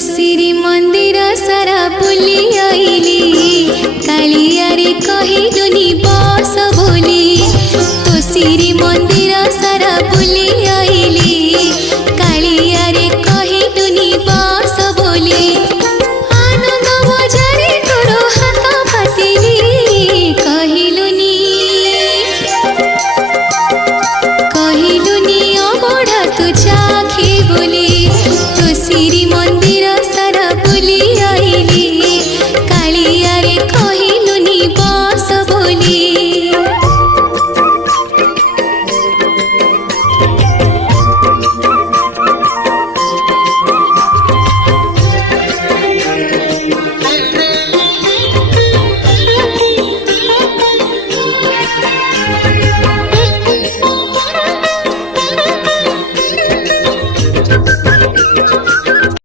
श्री मंदिर सारा बुली आईली कालिया रे कहिलुनी बस बोली तो श्री मंदिर सारा